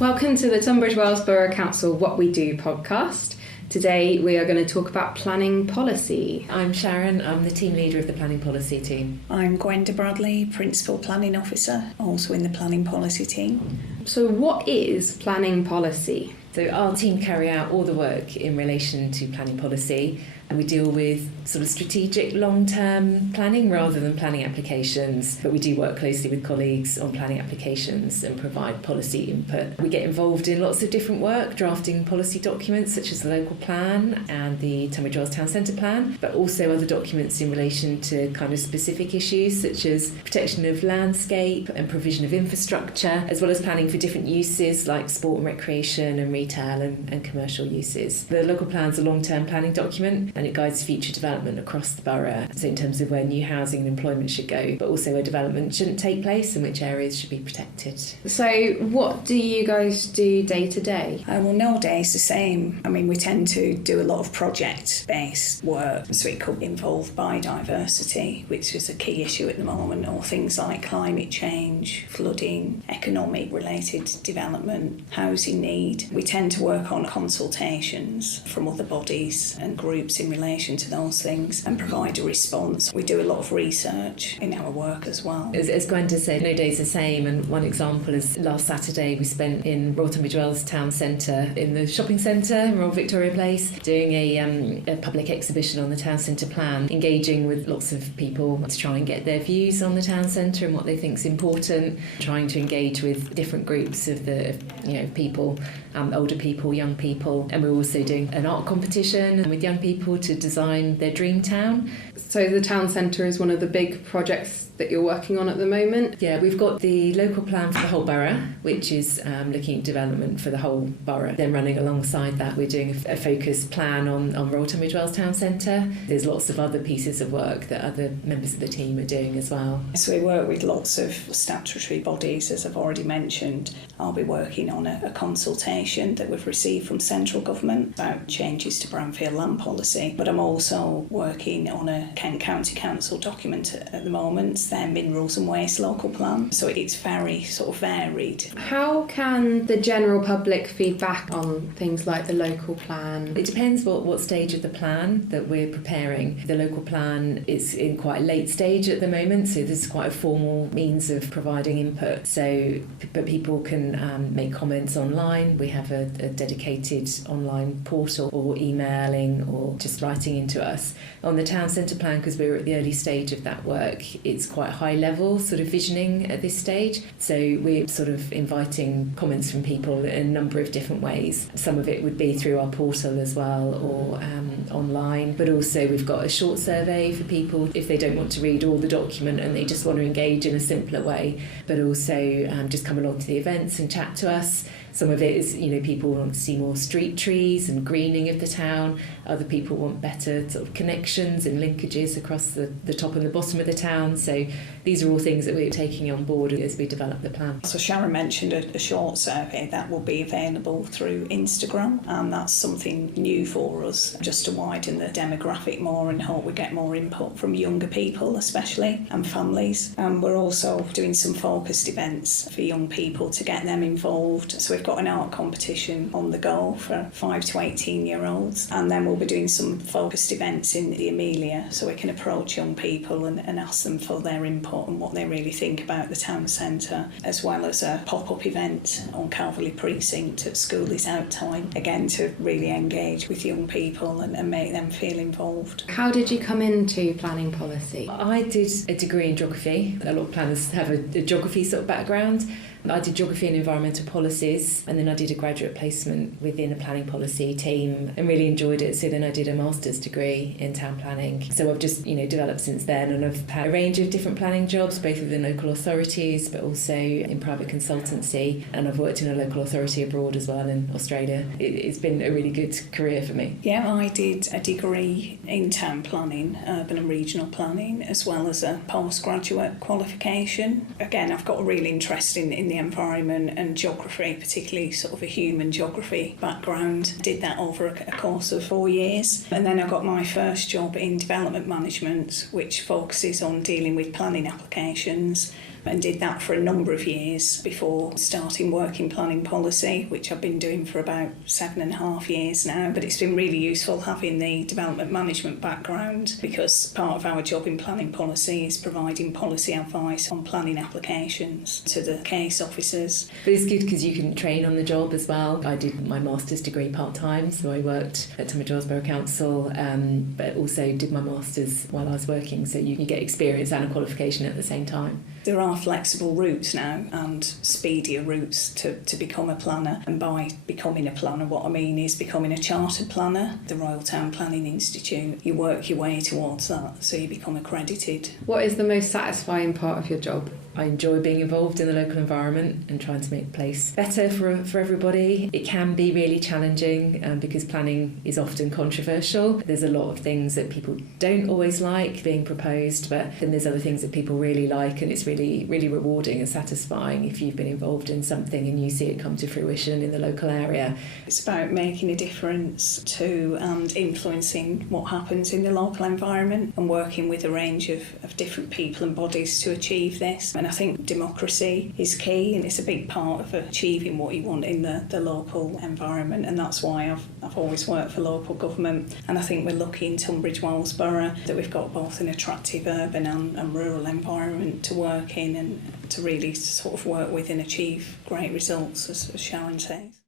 Welcome to the Tunbridge Wells Borough Council What We Do podcast. Today we are going to talk about planning policy. I'm Sharon, I'm the team leader of the planning policy team. I'm Gwenda Bradley, Principal Planning Officer, also in the planning policy team. So what is planning policy? So our team carry out all the work in relation to planning policy, and we deal with sort of strategic long-term planning rather than planning applications, but we do work closely with colleagues on planning applications and provide policy input. We get involved in lots of different work, drafting policy documents such as the local plan and the Tunbridge Wells Town Centre plan, but also other documents in relation to kind of specific issues such as protection of landscape and provision of infrastructure, as well as planning for different uses like sport and recreation and retail and commercial uses. The local plan's a long-term planning document and it guides future development across the borough, so in terms of where new housing and employment should go, but also where development shouldn't take place and which areas should be protected. So what do you guys do day to day? Well, no day is the same. I mean, we tend to do a lot of project-based work, so it could involve biodiversity, which is a key issue at the moment, or things like climate change, flooding, economic-related development, housing need. We tend to work on consultations from other bodies and groups in relation to those things and provide a response. We do a lot of research in our work as well. As Gwenda said, no day's the same, and one example is last Saturday we spent in Royal Tunbridge Wells Town Centre in the shopping centre in Royal Victoria Place doing a public exhibition on the town centre plan, engaging with lots of people to try and get their views on the town centre and what they think is important, trying to engage with different groups of people, older people, young people, and we're also doing an art competition with young people to design their dream town. So the town centre is one of the big projects that you're working on at the moment? Yeah, we've got the local plan for the whole borough, which is looking at development for the whole borough. Then running alongside that, we're doing a focused plan on Royal Tunbridge Wells Town Centre. There's lots of other pieces of work that other members of the team are doing as well. So we work with lots of statutory bodies, as I've already mentioned. I'll be working on a consultation that we've received from central government about changes to brownfield land policy, but I'm also working on a Kent County Council document at the moment, their minerals and waste local plan. So it's very sort of varied. How can the general public feed back on things like the local plan? It depends what stage of the plan that we're preparing. The local plan is in quite a late stage at the moment, so this is quite a formal means of providing input. But people can make comments online. We have a dedicated online portal, or emailing, or just writing into us. On the town centre plan, because we're at the early stage of that work, it's quite high level sort of visioning at this stage. So we're sort of inviting comments from people in a number of different ways. Some of it would be through our portal as well, or online, but also we've got a short survey for people if they don't want to read all the document and they just want to engage in a simpler way, but also just come along to the events and chat to us. Some of it is, people want to see more street trees and greening of the town. Other people want better sort of connections and linkages across the top and the bottom of the town. So these are all things that we're taking on board as we develop the plan. So Sharon mentioned a short survey that will be available through Instagram, and that's something new for us, just to widen the demographic more and hope we get more input from younger people especially, and families. And we're also doing some focused events for young people to get them involved. So we've got an art competition on the go for 5 to 18-year-olds, and then we'll be doing some focused events in the Amelia so we can approach young people and ask them for their input and what they really think about the town centre, as well as a pop-up event on Calverley Precinct at School Is Out time, again to really engage with young people and make them feel involved. How did you come into planning policy? I did a degree in geography. A lot of planners have a geography sort of background. I did geography and environmental policies, and then I did a graduate placement within a planning policy team and really enjoyed it. So then I did a master's degree in town planning. So I've just developed since then, and I've had a range of different planning jobs, both within local authorities but also in private consultancy, and I've worked in a local authority abroad as well in Australia. It's been a really good career for me. Yeah, I did a degree in town planning, urban and regional planning, as well as a postgraduate qualification. Again, I've got a real interest in the environment and geography, particularly sort of a human geography background. Did that over a course of 4 years, and then I got my first job in development management, which focuses on dealing with planning applications and did that for a number of years before starting work in planning policy, which I've been doing for about 7.5 years now. But it's been really useful having the development management background, because part of our job in planning policy is providing policy advice on planning applications to the case officers. But it's good because you can train on the job as well. I did my master's degree part-time, so I worked at Tunbridge Borough Council, but also did my master's while I was working, so you get experience and a qualification at the same time. There are flexible routes now and speedier routes to become a planner, and by becoming a planner what I mean is becoming a chartered planner. The Royal Town Planning Institute, you work your way towards that, so you become accredited. What is the most satisfying part of your job? I enjoy being involved in the local environment and trying to make the place better for everybody. It can be really challenging because planning is often controversial. There's a lot of things that people don't always like being proposed, but then there's other things that people really like, and it's really, really rewarding and satisfying if you've been involved in something and you see it come to fruition in the local area. It's about making a difference to and influencing what happens in the local environment and working with a range of different people and bodies to achieve this. And I think democracy is key, and it's a big part of achieving what you want in the local environment, and that's why I've always worked for local government. And I think we're lucky in Tunbridge Wells Borough that we've got both an attractive urban and rural environment to work in and to really sort of work with and achieve great results, as Sharon says.